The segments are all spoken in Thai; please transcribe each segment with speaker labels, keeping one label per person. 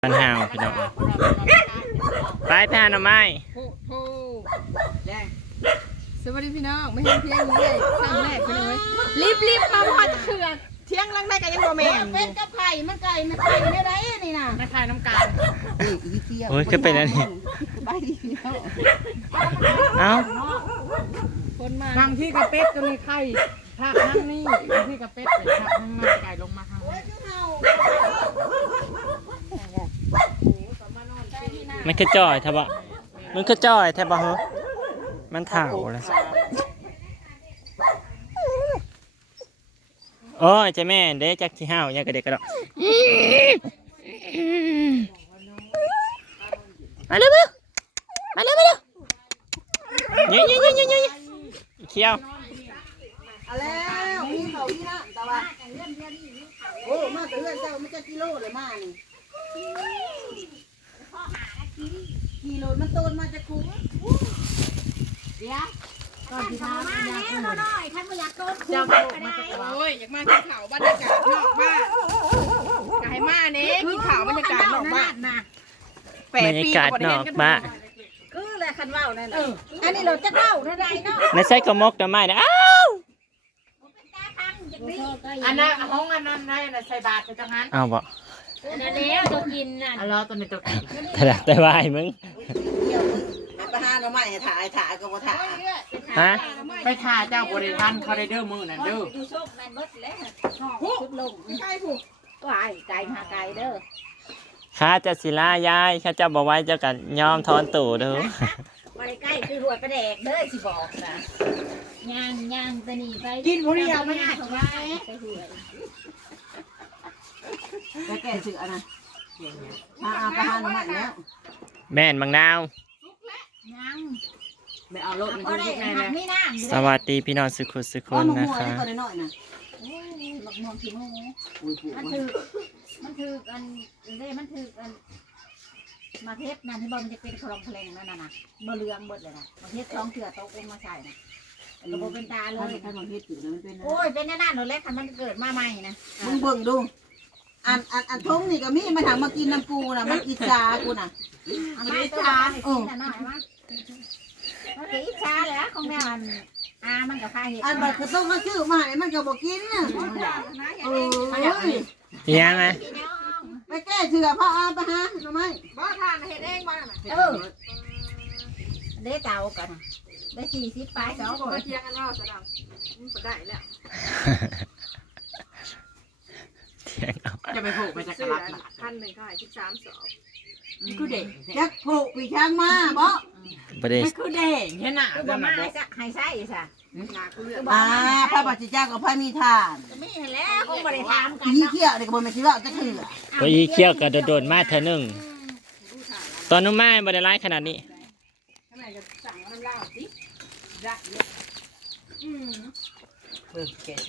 Speaker 1: ปัญหาพี่น้องไปหาหน่อไม้
Speaker 2: สวัสดีพี่น้องไม่เห็นเที่ยงเลยครั้งแรกพี่น้องรีบมาพอดเถื่อนเที่ยงลังได้กันยังบ่แม่น
Speaker 3: เป็นกับไข่มันไก่มันไข่ไม่ได้นี่นะ
Speaker 2: มาขายน้ำกาล
Speaker 1: โอ้ยก็เป็นอันนี้เอ้า
Speaker 2: คนมาบางที่กระเป็ดก็มีไข่ภาคนั่งนี่บางที่กระเป็ดไปภาคนั่งมาไก่ลงมาข้างล่าง
Speaker 1: มันคือจ่อยแทบะมันคือจ่อยแทบะเหรอมันเถ่าเลยโอ้ยเจ้าแม่เด็กจักที่ห้าวยังกับเด็กกระโดดมาเร็วมาเร็วเยี่ยเขี้ยว
Speaker 3: แล้วมีเขาที่นั่นแต่ว่าโอ้มาแต่เรื่องเจ้าไม่ใช่กิโลเลยมานี่กิโลมันโตมาจะคุ้มเดี๋ยวก่อนที่ทำมาเนี่ยมาหน่อยท่านไม่อยากโดนคุ้มมา
Speaker 2: โอ้ยอยากมากินข้าวบรรยากาศนอกบ้านไก่มาเนี่ยกินข้าวบรรยากาศนอกบ้านนะ
Speaker 1: บรรยากาศนอกบ้าน
Speaker 3: คืออะไรคันว่าวนั่นแหละอันนี้เราจะเล่าอะไรเนาะ
Speaker 1: ไม่ใช่กระมกแต่ไม่นะอ้าว
Speaker 2: อันนั้นห้องอันนั้นได้ใส่บาตรไปจังนั้น
Speaker 1: เอาบ่
Speaker 3: อันนั้นแล้วตัวกินน่ะ
Speaker 2: รอตัวนี้ตัวกิน
Speaker 1: แต่ว่ามึง
Speaker 3: ไปหาหน่อไม้ถ่ายก็บ่ถ่าย
Speaker 1: ฮะ
Speaker 2: ไปถ่ายเจ้าบริพันธ์เขาได้เด้อมือนั่นเด้อ
Speaker 3: ดูส้มมันเบิดแล้วชุดลงใช่ผูกก็ไก่หาไก่เด้อ
Speaker 1: ข้าจะศิลายายข้าจะบอกไว้เจ้ากันยอมทอนตู่เด้อ
Speaker 3: มาใกล้คือรวดประแดกเด้อสิบอกนะย่างตะนี่ไป
Speaker 2: กินพวกนี้เอาไม่ได้ของเรา
Speaker 3: ไปแก่เสือนะไปหาหน่อไม้แล้ว
Speaker 1: แม่นบางนาว
Speaker 2: ไม่เอารถมันจะแม่เลย
Speaker 1: สวัสดีพี่น้องสุขุสุขุนนะคะ
Speaker 3: มันถือกันมาเทศนั่นที่บอมันจะเป็นคลองเพลงนั่นน่ะบ่เรืองเบิดเลยนะมาเทศคลองเถื่อโต๊ะเป็นมาใส่นะกระโบเป็นตาเลยถ้ามาเทศถือแล้วมันเป็นโอ้ยเป็นนั่นหนูเล็กค่ะมันเกิดมาใหม่นะมึงเบิ่งดูอันทงนี่ก็มีมาถังมากินน้ำกูน่ะมันอิจฉากูน่ะมันอิจฉาหน่อยมั้ยมันก็อิจฉาเลยของแม่มันกับข้าเห็ดอันแบบคือต้องมาชื่อมาให้มันก็บอกกินน่ะ
Speaker 1: ยังไง
Speaker 3: ไปแก้เถื่อพ่อไปหาหน่อไม้
Speaker 2: บ้าทานเห็ดเองบ้างน่ะ
Speaker 3: ได้เก่ากันได้40ปลาย2คน
Speaker 2: เที่ยงกันว่าสะดำมันได้แล้วจะไปผูกไปจะกระลักหนา1,100ก็ให้13 สอบนี่คือเด็ก
Speaker 3: จักผูกปีช่างมาบ่
Speaker 1: ประเดี๋ยว
Speaker 2: คือเด็กแค่หนา
Speaker 3: บ่มาให้ใส่ซะพระบัจจิจ้ากับพระมีทานไม่แล้วคงบ่ได้ถามกันยี่เขี้ยวนี่ก็บ่แม่นสิว่าจะถือ
Speaker 1: ไปยี่เขี้ยวก็โดนมาเธอหนึ่งตอนน้ำไม้บ่ได้ร้ายขนาดนี้
Speaker 2: ข้างในจะสั่งน้ำเหล้าสิได้เยอะ
Speaker 3: แก่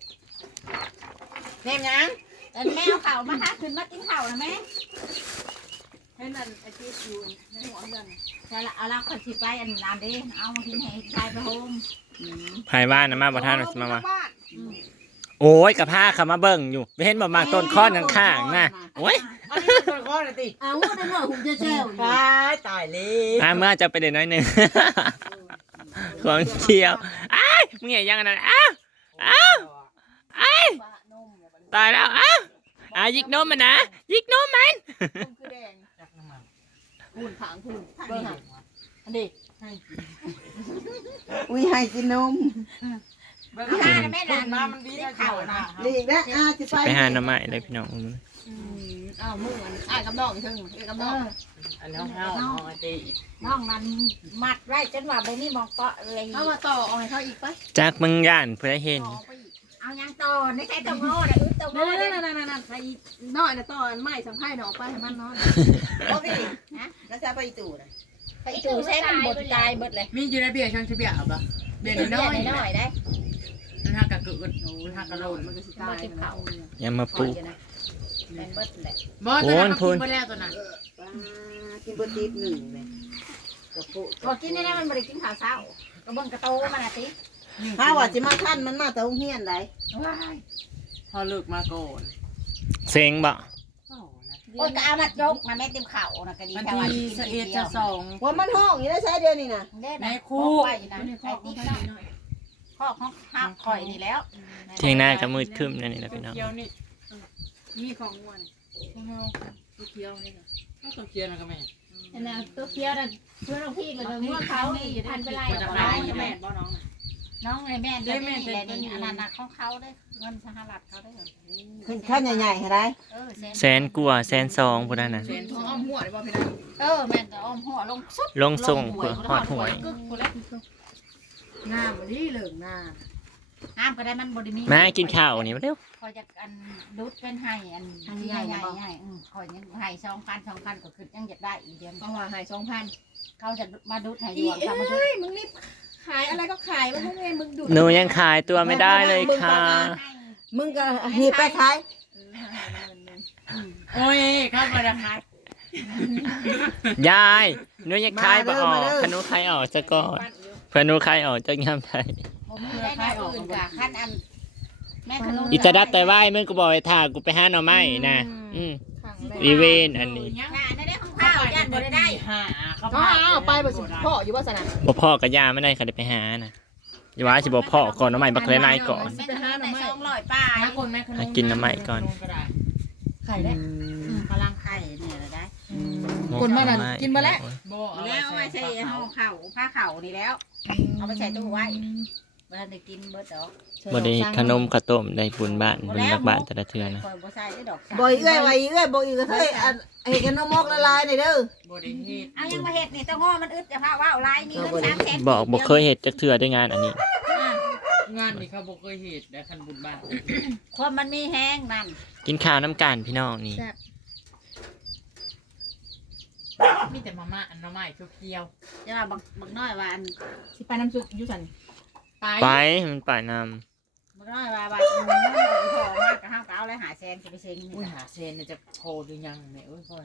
Speaker 3: แม่ยังแต่แม่เอาเข่ามาหาขึ้นมากินเข่านะแม่
Speaker 2: ให้นั่นไอ้ที่อยู่ในหัวเงิน
Speaker 3: ใช่ละเอาละคนที่ไปอันนั้นดิเอามากินให้ชายไปโฮม
Speaker 1: ภายบ้านนะมาบ่ท่านมาโอ้ยกับผ้าขามาเบิ่งอยู่ไม่เห็นบ่มาต้นค้อนข้างๆนะโอ้ย
Speaker 2: ต้นค้อนน่ะติ
Speaker 3: เอาว่าได้หน่อยผมจะเซล
Speaker 2: ตายเลย
Speaker 1: เมื่อจะไปเด่นน้อยนึงของเที่ยวอ้ายมึงเห็นยังนั้นอ้าวตายแล้วยิกนมมันนะยิกนมมัน
Speaker 3: หุ่นขังหุ่นเบิ้งอันนี้อุ้ยให้กินนมแม่ด่านมามันดีนะเข่านะดีนะ
Speaker 1: ไปหาหน่อไม้เลยพี่น้อง
Speaker 2: มือกับน้องถึงกับน้องอันนี้น้องตี
Speaker 3: น้องนั้นมัดไว้จนว่าใบนี้มองเปาะเลย
Speaker 2: เขามาต่อเอาให้เขาอีกปะ
Speaker 1: จากมึงย่านเพื่อเห็น
Speaker 3: เอายังต่อในใช้ตะโง่นะตะโง่
Speaker 2: นั่นใส่น้อยนะต่อไม่สัมภาษณ์ออกไปให้มันน้อย
Speaker 3: โอเคนะแล้วจะไปตู่นะไปตู่ใช้มันบดกายบดเลย
Speaker 2: มีอยู่ในเบียร์ช่างเบียร์ป่ะเบียร์น้อย
Speaker 3: ได้
Speaker 2: มันหักกระกุดหักกระโดดมันก็สิตาย
Speaker 1: ยังมาปู
Speaker 3: เป็นเบิดแหละ
Speaker 2: บอสตัวนั้นกินไปแล้วตัวนั้น
Speaker 3: กินบดติดหนึ่งเลยพอกินนี่มันบริกินข้าวเช้ากระเบื้องกระโตมันอะสิถ้าว่าจะมาขั้นมันมาแต่ห้องเฮียนไหน
Speaker 2: พอเลิกมาก่อน
Speaker 1: เซ็งบ่
Speaker 3: โอ้ยก็เอามาจกมาแม่เต็มเข่านะก็ดี
Speaker 4: วัน
Speaker 3: แต่ว่า
Speaker 4: ที่11จะ2
Speaker 5: ว่ามันห้องอยู่ได้ใช้เดือนนี่นะ
Speaker 3: ในคู่ไว้นะไอ้ติ๊กข้อของห้ามคอยนี่แล้ว
Speaker 1: เที่ยงหน้าก็มืดครึ้มนั่นนี่แหละพี่น้อง
Speaker 4: เขียวนี่
Speaker 2: นี่ของงวนของเฮาตัวเขียวนี่น่ะ
Speaker 4: ต้องเขียวนะก็แม่
Speaker 3: นั่นน่ะตัวเขียวน่ะช่วยน้องพี่แล้วก็ง่วงเขาพันไปไล่
Speaker 4: จะ
Speaker 3: กับ
Speaker 4: ไป
Speaker 3: เรา
Speaker 4: จะแม่บ่น้อง
Speaker 3: น้องไอ้แม่เดี๋ยวนี่แหละนี่อันนั้นของเขาได้เงินสหรัฐเขาได้
Speaker 5: ขึ้นขั้นใหญ่ๆให้ได้
Speaker 1: แสนกว่าแสนสองพุ่นน่ะ
Speaker 2: เห็นท้องอ้อมหัวได้บ่พี่น้อง
Speaker 3: แม่ก็อ้อมหัวลงสุด
Speaker 1: ลงส่งเพื่อฮอดหวย
Speaker 3: กึกกูแล้ว
Speaker 2: งามบ่ดีเหลืองงาม
Speaker 3: ห้ามก็ได้มันบ่ได้มี
Speaker 1: มากินข้าวนี่มาเร็ว
Speaker 3: คอยจะอันดุดเป็นไห้อันใหญ่ใหญ่คอยยังไห้2,000ก็คือยังอยากได้อีกเดือน
Speaker 2: ก็ว่าหาย 2,000
Speaker 3: เขาจะมาดุดให้อ
Speaker 2: อี
Speaker 3: ยู่ทำมาดุด
Speaker 2: เอ้ยมึงนี่ขายอะไรก็ขายว่าพวกมึงดูด
Speaker 1: หนูยังขายตัวไม่ได้เลยค่ะ
Speaker 5: มึงก็หีบไปขาย
Speaker 4: โอ้ยเข้ามาแล้วครับ
Speaker 1: ยายหนูยังขายบ่ออกขนูขายออกซะก่อนเพื่อหนูขายออกจากยามไทย
Speaker 3: ผมมีได้แนวอื่นกะขั้นอันแม่ขนม
Speaker 1: อิตาดัดแต่ว่ามึงก็บอกให้ท่ากูไปหาหน่อไม้นะอีเวนอันนี้
Speaker 3: งานได้ของข้าวยันบ่ได้ได้
Speaker 4: หาเข้า
Speaker 2: อ๋อไปบ่สิพ่ออยู่ว่าสนะ
Speaker 1: บ่พ่อกับยาไม่ได้ค่ะได้ไปหานะอย่าว่าสิบ่พ่อก่อนหน่อไม้บักหลายๆก่อน
Speaker 3: แม่ขนมได้200ป้า
Speaker 4: หาคนแม่ขนม
Speaker 1: กินน้ำใหม่ก่อน
Speaker 2: ขายได้
Speaker 3: พลังไข่เนี่ยได้
Speaker 2: คนมานั่นกินมาแล้ว
Speaker 4: บ่
Speaker 3: แล้วเอาไว้ใส่ห่อเข่าผ้าเข่านี่แล้วเอาไปใส่ตู้ไว้เวลาได้กินเบิดดอก
Speaker 1: บ่ได้ขนมข้าวต้มได้บุญบ้านบุญรักบ้านแต่ละเทื่อนะ
Speaker 3: คอยบ่ใส่ได้ดอก
Speaker 5: บ่อยเอ้ยไว้เอ้ยบ่อยก็เฮ้ยอันเฮ็ดกันน้ำมอกละลายหน่อยเด้อ
Speaker 4: บ่ได้เฮ็ด
Speaker 3: เอายังมาเฮ็ดนี่ต้องห่อมันอึดจะพาว่าวลายมีเงิน300,000
Speaker 1: บอกบ่เคยเฮ็ดจักเทื่อได้งานอันนี้
Speaker 4: งานนี่เขาบ่เคยเฮ็ดได้คันบุญบ้าน
Speaker 3: ความมันมีแห้งนั่น
Speaker 1: กินข้าวน้ำกันพี่น้องนี่
Speaker 4: มีแต่มาม่าอันน้ำไม้เขียว
Speaker 3: จะว่าบักน้อยว่าอัน
Speaker 2: สิไปน้ำซุปอยู่สัน
Speaker 4: ไป
Speaker 1: ไปมันไปนำ
Speaker 3: บักน้อยว่าพอมากก็ห้ามก็เอาเลยหาแซนสิไปเซ็ง
Speaker 4: อุ้ยหาเซนจะโคหรือยังแม่เอ้ยพ่อ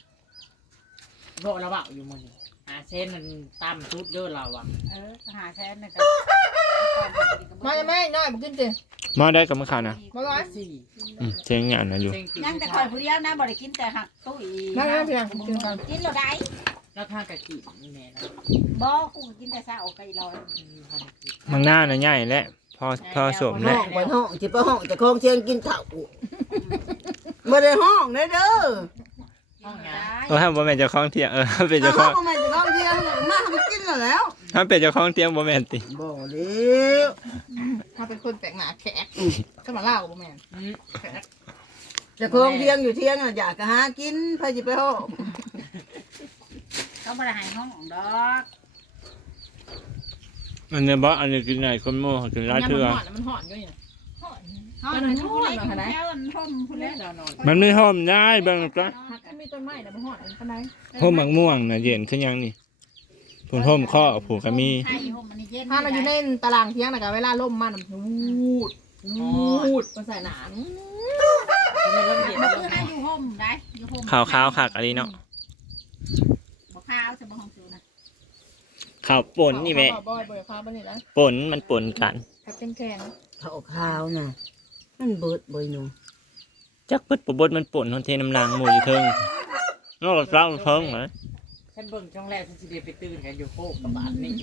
Speaker 4: บอกเราเบาอยู่มื้อนี้หาเซนมันต่ำสุดเด้อเราอ่ะ
Speaker 3: หาแซนนี่ก็
Speaker 2: มาแม่น้อยบ่กินติ
Speaker 1: มาได้กับมื้อข้าวนะ
Speaker 2: มาก่อน
Speaker 4: สี่
Speaker 1: เจ๊งอย่างนั้นอยู่
Speaker 4: เซ็งตื่น
Speaker 3: ยังแต่คอยผู้เดียวนะบ่ได้กินแต่หักตู้อี
Speaker 2: นั่งพี่นางกินกัน
Speaker 3: กินแล้วได้
Speaker 4: แล้วข้างกะกินี่แม่นะ
Speaker 3: บ่กูกินแต่ซาออกไก่ลอย
Speaker 1: มังหน้าน่ะใหญ่และพอสม
Speaker 5: ห้
Speaker 1: และ
Speaker 5: องไปห้องสิไปห้องจะคลองเชียงกินข้าวบ่ได้ห้องเด้อเด้อ
Speaker 4: ห้องหยัง
Speaker 1: เออถ้าบ่แม่นเจ้าของเตียงเป็น
Speaker 5: เอา
Speaker 1: เจ้าของ
Speaker 5: ห้องมาจะคลองเชียงมาทำกินแล้ว
Speaker 1: ถ้าเป็นเจ้าของเตียงบ่แม่นติ
Speaker 5: บ่แล้ว
Speaker 2: ถ้าเป็นคนแปลกหน้าแขกก็มาเล่าบ่แม่น
Speaker 5: จะคลองเชียงอยู่เที่ยงอ่ะอยากจะหากินไผสิไปห้อง
Speaker 3: เขาบ่ได้ให้ห้องดอก
Speaker 1: อันนี้บ่อันนี้กินได้คนโม่กินหลายเทื่อ
Speaker 2: มันหอนอยู่นี่
Speaker 3: ห้องนั้นผู้เล็กผู้เดียวห้องผู้เล็ก
Speaker 4: เรานอน
Speaker 1: มันไม่หอมได้เบิ่งจ้ะ
Speaker 2: หักมีต้นไม้แต่บ่หอนปานใด
Speaker 1: หอมมังม่วงน่ะเย็นคือหยังนี่ผลหอมข้อผูกก็มี
Speaker 3: ใช่ห้องมันเย็น
Speaker 2: ถ้าเราอยู่ในตารางเที่ยงน่ะก็เวลาล่มมันวูดวูดมันใส่หนาม
Speaker 4: ทำไมเริ่มเย็น
Speaker 3: มัน
Speaker 4: เริ่
Speaker 3: คือ
Speaker 4: ม
Speaker 3: ให้อยู่ห้องได้อยู่ห้อง
Speaker 1: ขาวคักอันนี้เนาะ
Speaker 3: บ่ข้าวจะบ่ห้องสูนะ
Speaker 1: ข้าวป่นนี่แม่
Speaker 2: บ่อยๆข้าวบ่นี่นะ
Speaker 1: ป่นมันป่นกัน
Speaker 2: กับแข็ง
Speaker 5: ข้าวขาวน่ะมันเบิดบ่อยหนู
Speaker 1: จักเปิดบดมันป่นคนเทน้ำลางหมูอยู่เทิงนอกจากเล่าเทิงเหรอ
Speaker 4: ฉันเบิ่งช่องแรกฉันสิเดไปตื่นกันอยู่โคกกับบาทนี่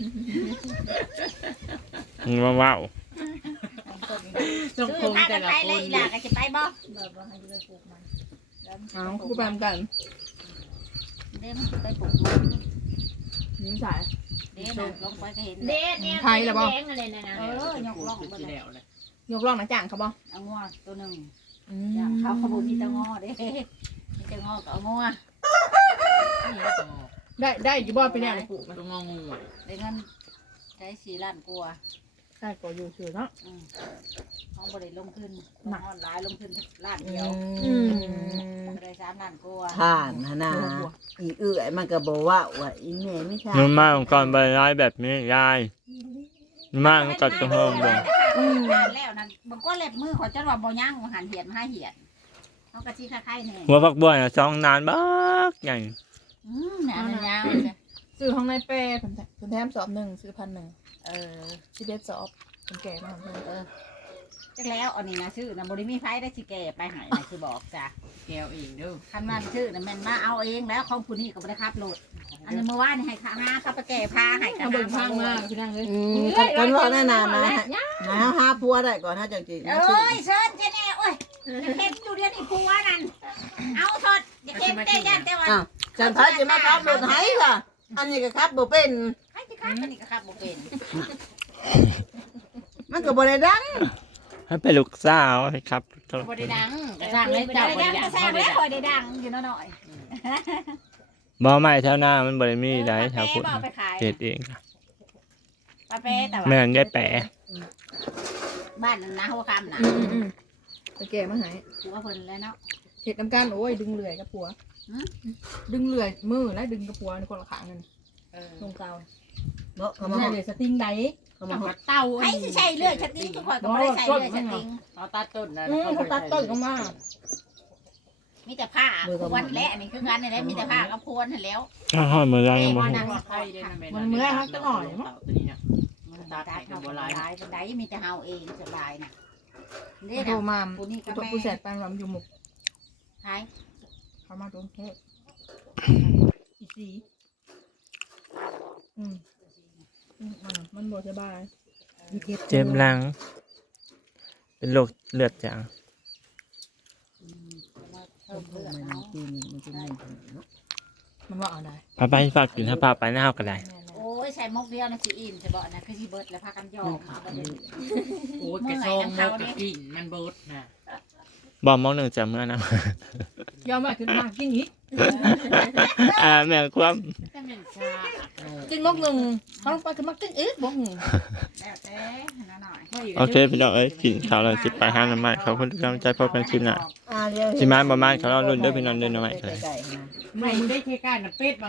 Speaker 1: ว้าว
Speaker 4: ช่อง
Speaker 3: คือ
Speaker 4: โคง
Speaker 3: พา
Speaker 4: แต่
Speaker 3: กัน
Speaker 4: ละ
Speaker 3: ไป
Speaker 4: ค
Speaker 3: เลย
Speaker 4: น
Speaker 3: อีหล่ะก็จะไปบ่บ่ให้อยู่ไปปลูกมัน
Speaker 2: ๆเอาคู่แปมกัน
Speaker 3: เด้มันไปปลูกมัน
Speaker 2: นิ้วสาย
Speaker 3: เด้น่ะลงไปก็เห็น
Speaker 6: เด็ดเนี่ย
Speaker 2: ไทยเหรอบ่
Speaker 6: แดงอะไรนะนะ
Speaker 3: ยกล่อง
Speaker 4: ไป
Speaker 3: ไป
Speaker 4: แล้
Speaker 3: แล้ว
Speaker 4: วเลย
Speaker 2: ยกล่องนะจ่างเขาบ่
Speaker 3: เอางัวตัวหนึง
Speaker 2: อื
Speaker 3: เขาบ่มีแตะงอเด้มีแตะงอก็เอางัว
Speaker 4: นี่ก็ต้อง
Speaker 2: ได้อยู่บ่ไปแนวปลูกมัน
Speaker 4: ต้องงองู
Speaker 3: ได้เงินใช้4ล้านกว่า
Speaker 2: ใช่ก็อยู่ชื่อเนาะ
Speaker 3: ห้องบริลงทุนลงออนไลน์ลงทุนล้านเดียว
Speaker 2: อืม
Speaker 3: บริ3ล้านกว่า
Speaker 5: ทานหั่นน่ะอีเอื้อยมันก็บ่ว่าว่าอีแม่ไม่ใช่
Speaker 1: ๆมันมากก่อนใบร้ายแบบนี้ยายมากกัดตรงห้องบ่
Speaker 3: ล้านแล้วนั่นบางคนเล็บมือขอจัดว่าบ่ย่างหันเหียนมาเหียนเขากระชี้คล้ายๆเนี่ย
Speaker 1: หัวฟักบัวน่ะ2นานบักใหญ่
Speaker 3: เนี่ยมันยาว
Speaker 2: ซื้อห้องในเป้เพิ่นแถมสอบ1ซื้อ1,000
Speaker 3: เออ
Speaker 2: 11สอบเป็นแก่มาเพิ่น
Speaker 3: เออจังแล้วอันนี้นะชื่อนะบริมีไฟได้สิแก่ไปหายนะคือบอกจ้ะ
Speaker 4: แก้วเองเด้อ
Speaker 3: คันว่าชื่อนะมันมาเอาเองแล้วของผู้นี้ก็บ่ได้ขับรถอันนี้เมื่อวานนี่ให้ข้าหน้าข้าไปแก่พาให้กั
Speaker 2: เอาเบิ่งพังมากพี่นั่งเลย
Speaker 5: กันว่าแน่นามาหาผัวได้ก่อนถ้าจังจี
Speaker 3: เอ้ยเชิญเจเน่โอ้ยจะเห็นอยู่เดือนอีกผัวนั่นเอาทอดอย่าเก็บเต้ยันแต่ว่า
Speaker 5: อ้าวจันทร์จะมาขับรถให้ล่ะอันนี้ก็ขับบ่เป็น
Speaker 3: ให้ที่ข้ากันนี่ก็ขับบ่เป็น
Speaker 5: มันก็บ่ได้ดัง
Speaker 1: ให้ไปลูกสาวให้ครับ
Speaker 4: บ่ได้ดังกระสร้างเลย
Speaker 3: ได้
Speaker 4: เจ้าบ่
Speaker 3: ดั
Speaker 4: ได้
Speaker 3: ง
Speaker 4: ดัง
Speaker 3: ก็แซ่บแล้วคอยได้ดังอยู่หน่อย
Speaker 1: บ่ใหม่แถวหน้ามันบ่ได้มีได้แถวพุ่น
Speaker 3: เอาไปขาย
Speaker 1: เฮ็ดเองค่ะ
Speaker 3: ปลาเป้แต่ว่า
Speaker 1: แม่นยายแปะ
Speaker 3: บ้านนะหัวคำนะ
Speaker 2: ไปแก่มาหาย
Speaker 3: ผัวเพิ่นแล้วเนาะ
Speaker 2: เห็ดน้ำกันโอ้ยดึงเลื่อยกับผัวดึงเลื่อยมือและดึงกับผัวในคนละขางกันตรงเตา
Speaker 5: เนาะเขามา
Speaker 2: ใช่เลยสติงได
Speaker 5: เขามา
Speaker 4: เต้า
Speaker 3: ให้สิใช่เลือดชะติงทุกคนก็ไม่ได้ใช่เลือดชะติง
Speaker 4: เอาตัดต้นนะ
Speaker 2: เขาตัดต้นออกมา
Speaker 3: มีแต่ผ้าพวนและนี่คืองานนี่แหละมีแต่ผ้ากับพวนนั่นแล้ว
Speaker 1: อ้าวมือยังบ่
Speaker 4: มัน
Speaker 1: ฮู้
Speaker 4: ว่าใครได้นะแม่
Speaker 2: มันเมื่อยมันจะอ่อยมั้ง
Speaker 4: ตัวนี้เนี่ยมันตัด
Speaker 3: ตา
Speaker 4: ให้
Speaker 3: เฮา
Speaker 4: กับ
Speaker 3: บ่
Speaker 4: บ่
Speaker 3: ห
Speaker 4: ห
Speaker 3: ลา
Speaker 4: ลาย ย
Speaker 3: บันไดมีแต่เฮาเองสบายน่ะนี่
Speaker 2: โทร
Speaker 3: น่ะ
Speaker 2: มา
Speaker 3: ผู้นี้ก็แม่
Speaker 2: ผู้แสดปานว่ามันอยู่หมุก
Speaker 3: ใช่
Speaker 2: เขามาตรงเทพอีสีมันบ่สบาย
Speaker 1: เจ็บหลัง เป็นโรคเลือดจาง
Speaker 3: เพิ่มเลือดเนาะ
Speaker 2: มันว่าเอาได้
Speaker 1: พาไปฝากกินถ้าพาไปหน้าเฮาก็ได้
Speaker 3: โอ้ยใส่มกเดียวนะสิอิ่มจะบอกนะคือสิเบิดแล้วพากันยอกมาบ่ได้
Speaker 4: โอ้ยกระซองมกกระกิ่นมันเบิดนะ
Speaker 1: บ่มองหนึ่งจะเมื่อนะ
Speaker 2: ยอมมาขึ้นมากินอีก
Speaker 1: แม่ความ
Speaker 4: แต่มันชา
Speaker 2: กินมกหนึ่งเขาลงไปขึ้นมากินอีกบ่หนึ่ง
Speaker 3: แล้วแต่นั่นหน่อย
Speaker 1: โอเคพี่น้องเอ้ยกินข้าวแล้วสิไปหาน้ำมันขอบคุณทุกกำลังใจพบกันคลิปหน้า
Speaker 5: เรียก
Speaker 1: สิมาประมาณเขาเรารุ่นเด้อพี่น้องเด้อน้อย
Speaker 5: ไก่ๆนะ
Speaker 4: ไม่ได้แค่การน่ะเป็ด